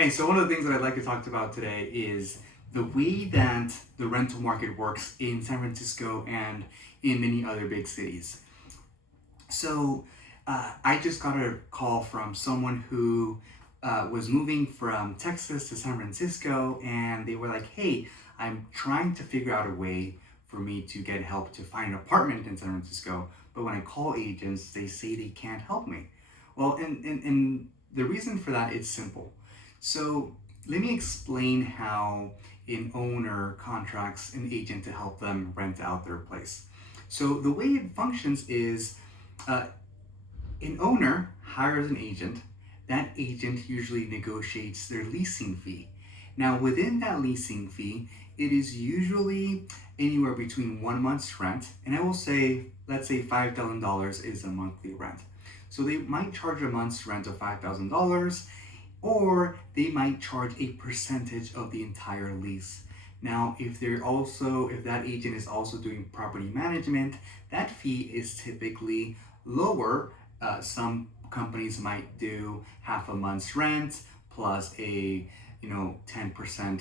Hey, so one of the things that I'd like to talk about today is the way that the rental market works in San Francisco and in many other big cities. So, I just got a call from someone who was moving from Texas to San Francisco, and they were like, "Hey, I'm trying to figure out a way for me to get help to find an apartment in San Francisco, but when I call agents, they say they can't help me." Well, and the reason for that is simple. So, let me explain how an owner contracts an agent to help them rent out their place. So, the way it functions is uh, an owner hires an agent. That agent usually negotiates their leasing fee. Now, within that leasing fee, it is usually anywhere between 1 month's rent, and I will say, let's say $5,000 is a monthly rent. So they might charge a month's rent of $5,000, or they might charge a percentage of the entire lease. Now, if that agent is also doing property management, that fee is typically lower. Some companies might do half a month's rent plus a 10%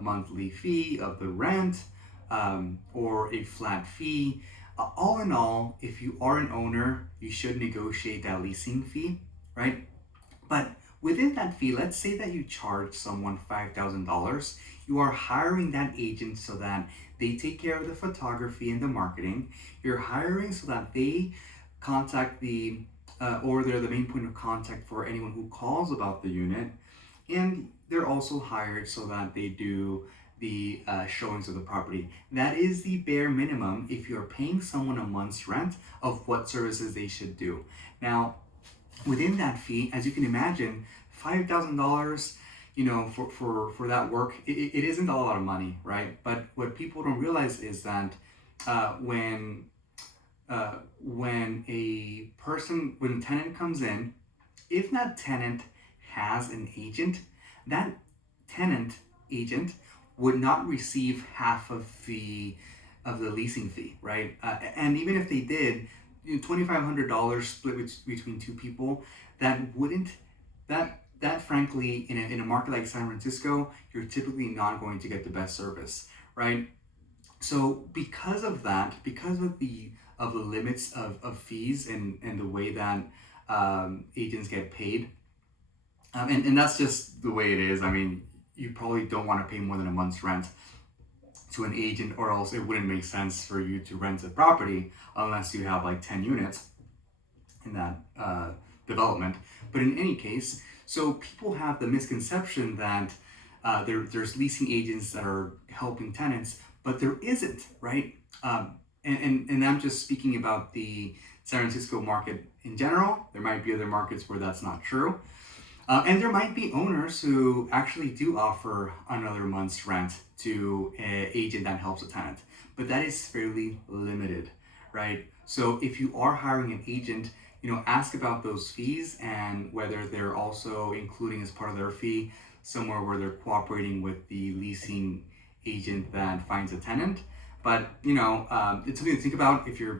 monthly fee of the rent, or a flat fee. All in all, if you are an owner, you should negotiate that leasing fee, right? But within that fee, let's say that you charge someone $5,000, you are hiring that agent so that they take care of the photography and the marketing. You're hiring so that they contact or they're the main point of contact for anyone who calls about the unit. And they're also hired so that they do the showings of the property. That is the bare minimum if you're paying someone a month's rent of what services they should do. Now, within that fee, as you can imagine, $5,000, for that work, it isn't a lot of money, right? But what people don't realize is that uh, when when a tenant comes in, if that tenant has an agent, that tenant agent would not receive half of the leasing fee, right? And even if they did, $2,500 split between two people, that wouldn't that frankly in a market like San Francisco, you're typically not going to get the best service, right? So because of that, because of the limits of fees and the way that agents get paid, and that's just the way it is. I mean, you probably don't want to pay more than a month's rent to an agent, or else it wouldn't make sense for you to rent a property unless you have like 10 units in that development. But in any case, so people have the misconception that there's leasing agents that are helping tenants, but there isn't, right? And I'm just speaking about the San Francisco market in general. There might be other markets where that's not true. And there might be owners who actually do offer another month's rent to an agent that helps a tenant, but that is fairly limited, right? So if you are hiring an agent, ask about those fees and whether they're also including as part of their fee somewhere where they're cooperating with the leasing agent that finds a tenant. But it's something to think about if you're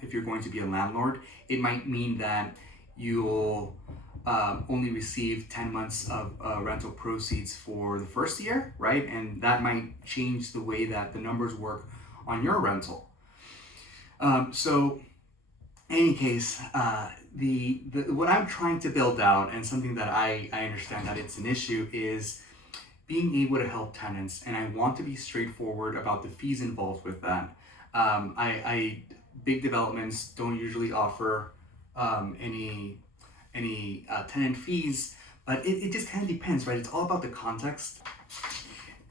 if you're going to be a landlord. It might mean that you'll only receive 10 months of rental proceeds for the first year, right? And that might change the way that the numbers work on your rental. So, in any case, the what I'm trying to build out, and something that I understand that it's an issue, is being able to help tenants, and I want to be straightforward about the fees involved with that. I big developments don't usually offer any tenant fees, but it just kind of depends, right? It's all about the context.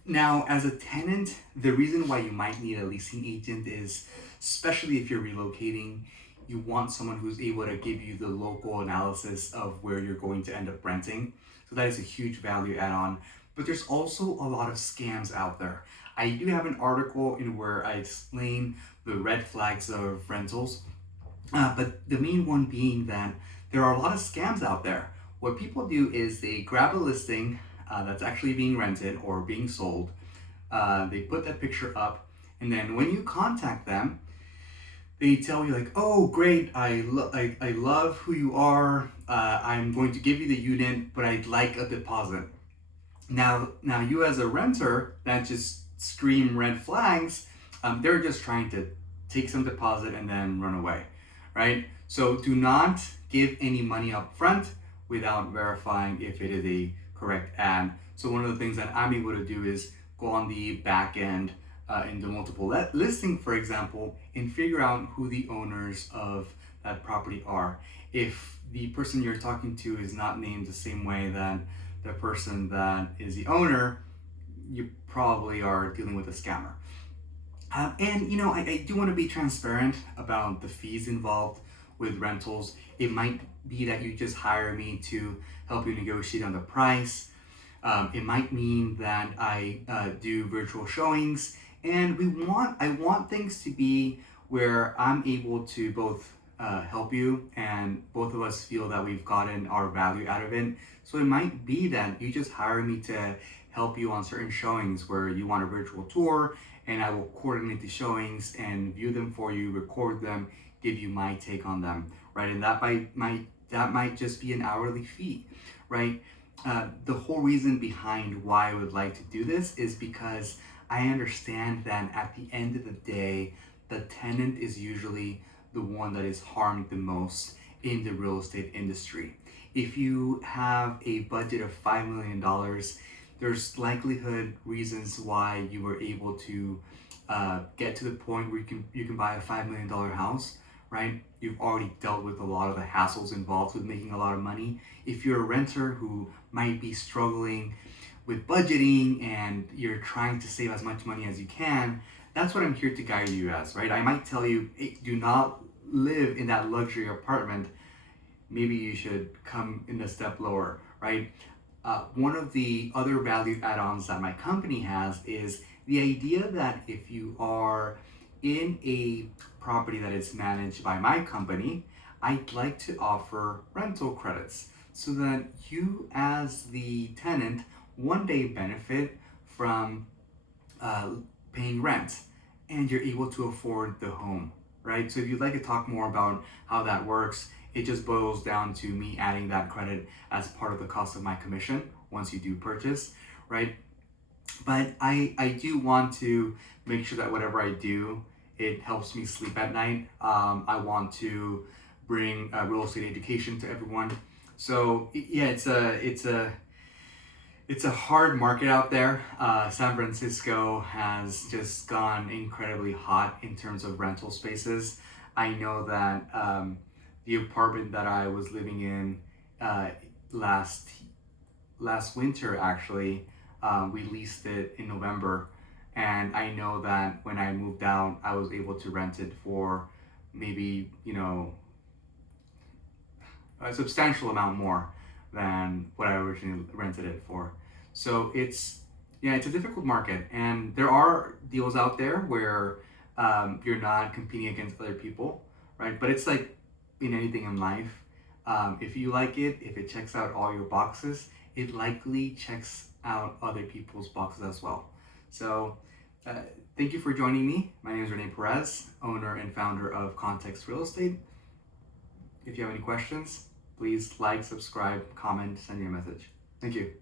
Now, as a tenant, the reason why you might need a leasing agent is, especially if you're relocating, you want someone who's able to give you the local analysis of where you're going to end up renting. So that is a huge value add-on. But there's also a lot of scams out there. I do have an article in where I explain the red flags of rentals, but the main one being that there are a lot of scams out there. What people do is they grab a listing that's actually being rented or being sold. They put that picture up, and then when you contact them, they tell you like, oh great, I love who you are, I'm going to give you the unit, but I'd like a deposit. Now you as a renter that just scream red flags, they're just trying to take some deposit and then run away, right? So do not give any money up front without verifying if it is a correct ad. So one of the things that I'm able to do is go on the back end in the multiple listing, for example, and figure out who the owners of that property are. If the person you're talking to is not named the same way that the person that is the owner, you probably are dealing with a scammer. And you know, I do want to be transparent about the fees involved with rentals. It might be that you just hire me to help you negotiate on the price. It might mean that I do virtual showings, and I want things to be where I'm able to both help you and both of us feel that we've gotten our value out of it. So it might be that you just hire me to help you on certain showings where you want a virtual tour, and I will coordinate the showings and view them for you, record them, give you my take on them, right? And that might just be an hourly fee, right? The whole reason behind why I would like to do this is because I understand that at the end of the day, the tenant is usually the one that is harmed the most in the real estate industry. If you have a budget of $5 million, there's likelihood reasons why you were able to get to the point where you can buy a $5 million house, right? You've already dealt with a lot of the hassles involved with making a lot of money. If you're a renter who might be struggling with budgeting and you're trying to save as much money as you can, that's what I'm here to guide you as, right? I might tell you, hey, do not live in that luxury apartment. Maybe you should come in a step lower, right? One of the other value add-ons that my company has is the idea that if you are in a property that is managed by my company, I'd like to offer rental credits so that you as the tenant one day benefit from paying rent and you're able to afford the home, right? So if you'd like to talk more about how that works, it just boils down to me adding that credit as part of the cost of my commission once you do purchase, right? But I do want to make sure that whatever I do, it helps me sleep at night. I want to bring real estate education to everyone. So yeah, it's a hard market out there. San Francisco has just gone incredibly hot in terms of rental spaces. I know that the apartment that I was living in last winter, actually, we leased it in November, and I know that when I moved out, I was able to rent it for maybe, you know, a substantial amount more than what I originally rented it for. So it's a difficult market, and there are deals out there where you're not competing against other people, right? But it's like in anything in life, if you like it, if it checks out all your boxes, it likely checks out other people's boxes as well. So thank you for joining me. My name is Rene Perez, owner and founder of Context Real Estate. If you have any questions, please like, subscribe, comment, send me a message. Thank you.